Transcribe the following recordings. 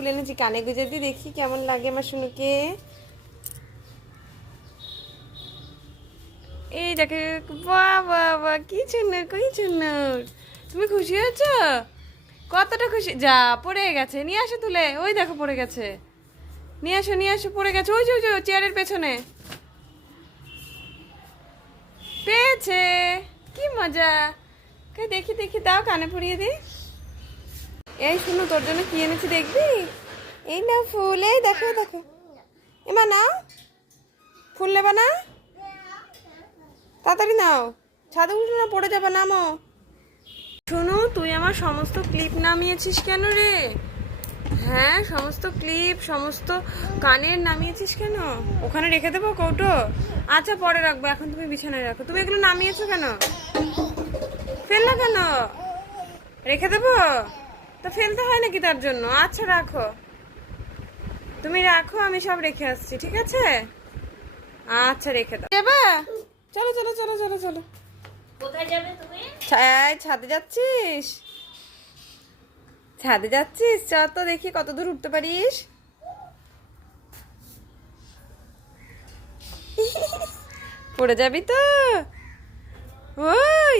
ফুল এনেছি, কানে গুজে দিয়ে দেখি কেমন লাগে আমার শুনুকে। এই দেখে, বাহ বাহ বাহ, কি সুন্দর কি সুন্দর। তুমি খুশি হয়েছ? কতটা খুশি! যা পড়ে গেছে, নিয়ে আসো তুলে। ওই দেখো পড়ে গেছে, নিয়ে আসো নিয়ে আসো, পড়ে গেছে ওই যে ওই যে চেয়ারের পেছনে। পেয়েছে, কি মজা! দেখি দেখি, দাও কানে পরিয়ে দিই। এই শুনো, তোর জন্য কি এনেছি দেখবি? এই না ফুল, এই দেখো দেখো। এমা নাও, ফুল নেবা না? তাড়াতাড়ি নাও, ছাদে উঠো না, পড়ে যাবে, নামো। শুনু, তুই আমার সমস্ত ক্লিপ নামিয়েছিস কেন রে? হ্যাঁ, সমস্ত ক্লিপ, সমস্ত কানের নামিয়েছিস কেন? ওখানে রেখে দেবো কৌটো? আচ্ছা পরে রাখবো, এখন তুমি বিছানায় রাখো। তুমি এগুলো নামিয়েছো কেন? ফেললা কেন? রেখে দেবো? তা ফেলতে হয় নাকি তার জন্য? আচ্ছা রাখো, তুমি রাখো, আমি সব রেখে আসছি, ঠিক আছে? আচ্ছা রেখে দাও। যাবে? চলো চলো চলো চলো চলো। কোথায় যাবে তুমি? ছাদে যাচ্ছিস? ছাদে যাচ্ছিস, চ তো দেখি কত দূর উঠতে পারিস। পড়ে যাবি তো। ওই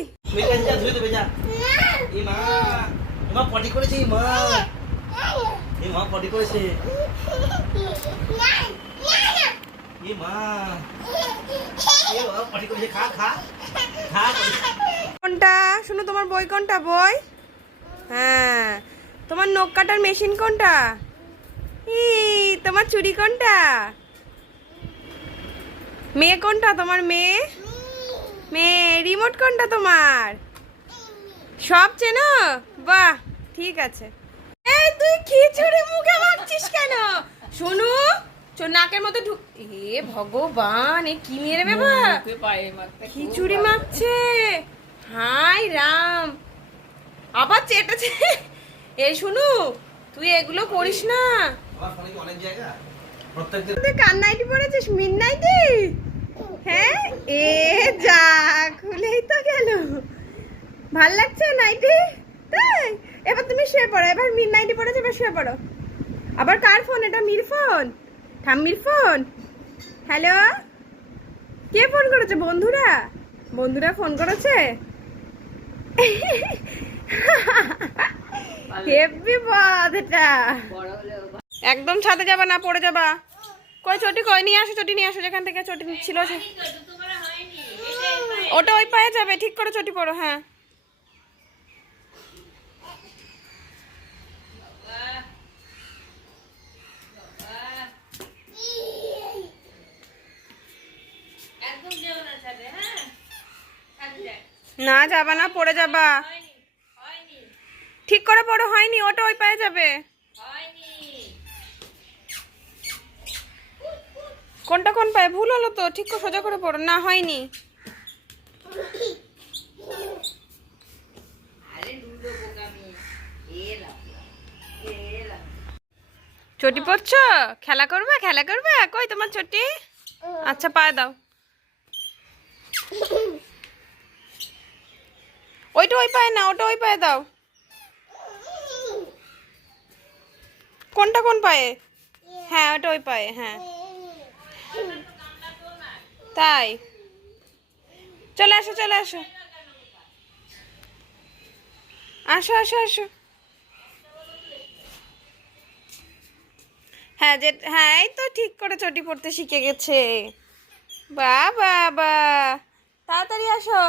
পটি করেছে, মা পটি করেছে। খা খা খা। কোনটা শুনো, তোমার বই কোনটা? বই? হ্যাঁ। তোমার নখ কাটার মেশিন কোনটা? ই, তোমার চুড়ি কোনটা? মেয়ে কোনটা তোমার? মেয়ে মেয়ে রিমোট কোনটা তোমার? সব চেনো? বাহ, ঠিক আছে। এই তুই খিচুড়ি মুখে মাখছিস কেন? শোনো, নাকের মধ্যে ঢুক। এ ভগবান, এ কি মেরে বাবা, খিচুড়ি মাখছে। হাই রাম, আবার চেটেছে। এই শুনু, তুই এগুলো করিস না। তুই কার নাইটি পরেছিস? Mid nighty? হ্যাঁ, এ যা, খুলেই তো গেল। ভাল লাগছে নাইটি? তাই এবার তুমি শুয়ে পড়ো, এবার মিড নাইটি পরেছে, এবার শুয়ে পড়ো। আবার কার ফোন এটা? মির ফোন? ঠাম্মির ফোন? হ্যালো, কে ফোন করেছে? বন্ধুরা? বন্ধুরা ফোন করেছে? হেভি বাদ এটা। একদম ছাদে যাবা না, পড়ে যাবা। কই চটি, কই নিয়ে আসো, চটি নিয়ে আসো, যেখান থেকে চটি ছিল। ওটা ওই পায়ে যাবে, ঠিক করে চটি পড়ো। হ্যাঁ, না যাবা না, পড়ে যাবা। ঠিক করে পড়ো। হয়নি, ওটা ওই পায়ে যাবে। কোনটা কোন পায়ে? ভুল হলো তো, ঠিক করে সোজা করে পড়ো। না, হয়নি। চটি পড়ছো? খেলা করবে? খেলা করবে? কই তোমার চটি? আচ্ছা পায়ে দাও। ওইটা ওই পায়ে না, ওটা ওই পায়ে দাও। কোনটা কোন পায়ে? হ্যাঁ, ওটা ওই পায়ে। হ্যাঁ, তাই চলে আসো, চলে আসো, আসো আসো আসো। হ্যাঁ হ্যাঁ, এই তো ঠিক করে চটি পড়তে শিখে গেছে। বাহ বাহ বাহ, তাড়াতাড়ি আসো।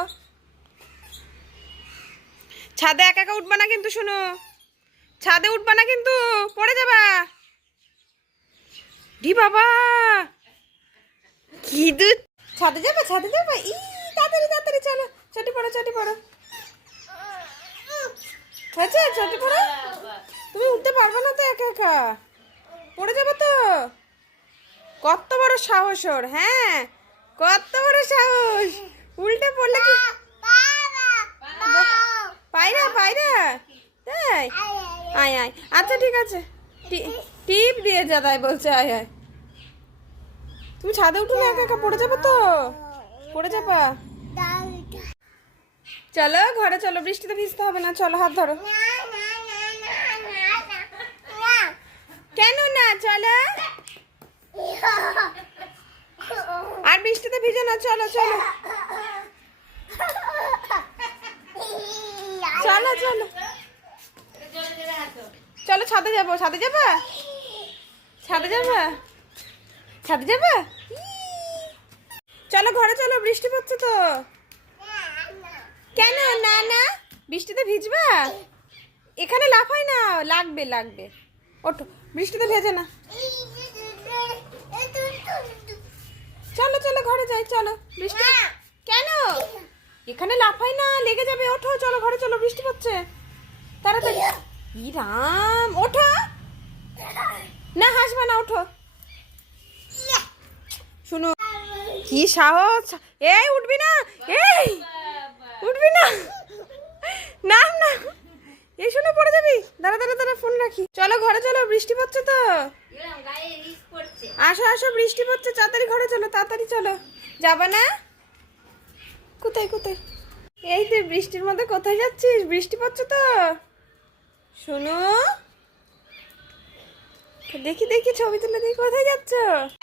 ছাদে একা একা উঠবা না কিন্তু, শুনো, ছাদে উঠবা না কিন্তু, পড়ে যাবা। ঢি বাবা, কি দুধ! ছাদে যাবে, ছাদে যাবে। ই, তাড়াতাড়ি তাড়াতাড়ি চলো, চটি পড়ো, চটি পড়ো। হয়েছে, চটি পড়ো। তুমি উঠতে পারবে না তো একা একা, পড়ে যাবে তো। কত বড় সাহস ওর! হ্যাঁ, কত বড় সাহস! উল্টে পড়লে কি পায়রা? পায়রা? তাই, আয় আয়। আচ্ছা ঠিক আছে, টিপ দিয়ে যা, তাই বলছে। আয় আয়। তুমি ছাদে উঠো না, একা একা পড়ে যাবে তো, পড়ে যাবা। চলো ঘরে চলো, বৃষ্টিতে ভিজতে হবে না। চলো, হাত ধরো। ভিজো না, চলো চলো চলো চলো চলো, ছাদে যাবো, ছাদে যাবা, ছাদে যাবা, ছাদে যাবা, চলো ঘরে চলো, বৃষ্টি পড়ছে তো। কেন না না, বৃষ্টিতে ভিজবা, এখানে লাফাই না, লাগবে লাগবে, ওঠো, বৃষ্টিতে ভেজে না, চলো চলো ঘরে যাই, চলো, বৃষ্টি কেন, এখানে লাফাই না, লেগে যাবে, ওঠো, চলো ঘরে চলো, বৃষ্টি পড়ছে, তাড়াতাড়ি, ই রাম, ওঠো, না হাসবা না, ওঠো, শুনো, কি সাহস, এই উঠবি না, এই উঠবি না, নাম না, এই শুনে পড়ে যাবি, দাঁড়া দাঁড়া দাঁড়া, ফোন রাখি, চলো ঘরে চলো, বৃষ্টি পড়ছে তো, গায়ে রিস পড়ছে। আসো আসো, বৃষ্টি পড়ছে, তাড়াতাড়ি ঘরে চলো, তাড়াতাড়ি চলো, যাবা না, কোথায় কোথায়, এই তুই বৃষ্টির মধ্যে কোথায় যাচ্ছিস, বৃষ্টি পড়ছে তো, শোনো, দেখি দেখি ছবি তুলে দেখি, কোথায় যাচ্ছ,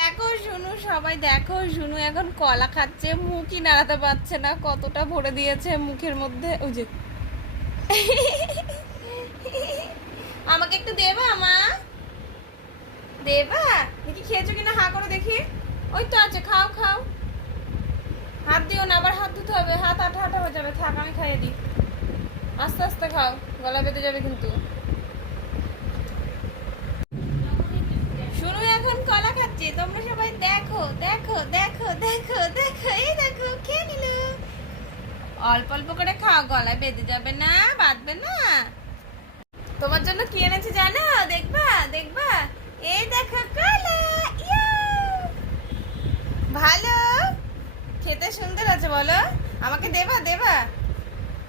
দেখো শুনু, সবাই দেখো, শুনু এখন কলা খাচ্ছে, মুখই নাড়াতে পারছে না, কতটা ভরে দিয়েছে মুখের মধ্যে, ওই যে আমাকে একটু দেবা মা, দেবা, দেখি খেয়েছো কিনা, হা করো দেখি, ওই তো আছে, খাও খাও, হাত দিও না, আবার হাত ধুতে হবে, হাত আঠা আঠা হয়ে যাবে, থাক আমি খাইয়ে দিই, আস্তে আস্তে খাও, গলা বেঁধে যাবে কিন্তু। শুনু এখন কলা খাচ্ছি, তোমরা সবাই দেখো দেখো দেখো দেখো দেখো, এই দেখো খেয়ে নিল, অল্প অল্প করে খাও, গলায় বেঁধে যাবে না, বাঁধবে না, তোমার জন্য কি এনেছি জানো, দেখবা দেখবা, এই দেখো কলা, ইয়া, ভালো খেতে সুন্দর আছে, বলো, আমাকে দেবা দেবা,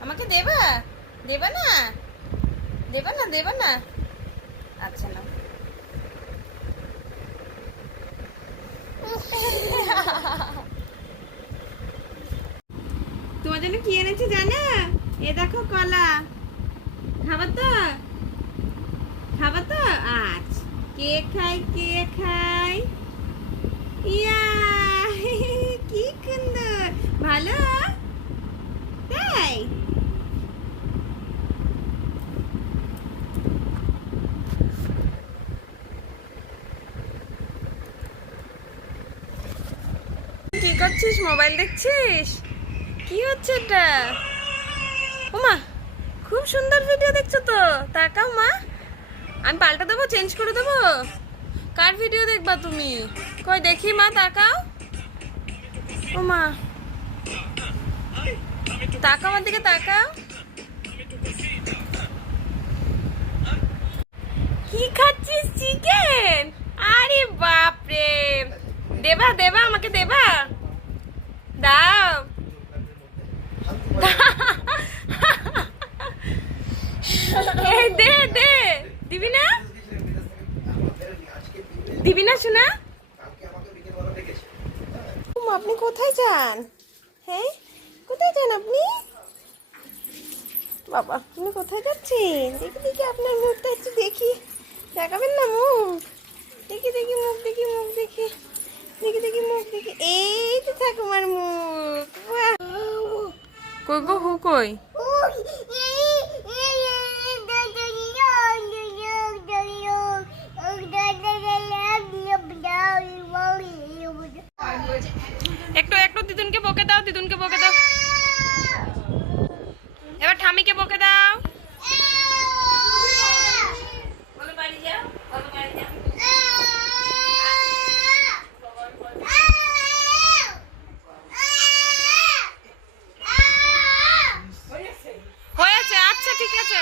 আমাকে দেবা, দেবা না, দেবা না, দেবা না, আচ্ছা না, তোমার জন্য কি এনেছি জানো, এ দেখো কলা, খাবা তো, খাবা তো, আচ্ছা, কে খাই কে খাই, ইয়া, কি সুন্দর, ভালো, তাই কি করছিস, মোবাইল দেখছিস, কি হচ্ছে এটা, ওমা খুব সুন্দর ভিডিও দেখছো তো, তাকাও মা, আমি পাল্টা দেবো, চেঞ্জ করে দেবো, কার ভিডিও দেখবা তুমি, কই দেখি মা, তাকাও, ওমা তাকাও, আমার দিকে তাকাও, কি খাচ্ছিস, চিকেন, আরে বাপরে, দেবা দেবা, আমাকে দেবা, দাও, এই দে দে, দিবি না, দিবি না শোনা, আপনি কোথায় যান, হ্যাঁ কোথায় যান আপনি, বাবা তুমি কোথায় যাচ্ছেন, দেখি দেখি আপনার মুখটা একটু দেখি, দেখাবেন না মুখ, দেখি দেখি মুখ, দেখি মুখ, দেখি দেখি দেখি মুখ, দেখি, এই তো ঠাকুমার মুখ, কই গো, হু কই, একটু একটু দিদুনকে বকে দাও, দিদুনকে বকে দাও, এবার ঠামিকে বকে দাও, বলো বাড়ি যাও, বলো বাড়ি যাও। হয়েছে, আচ্ছা ঠিক আছে।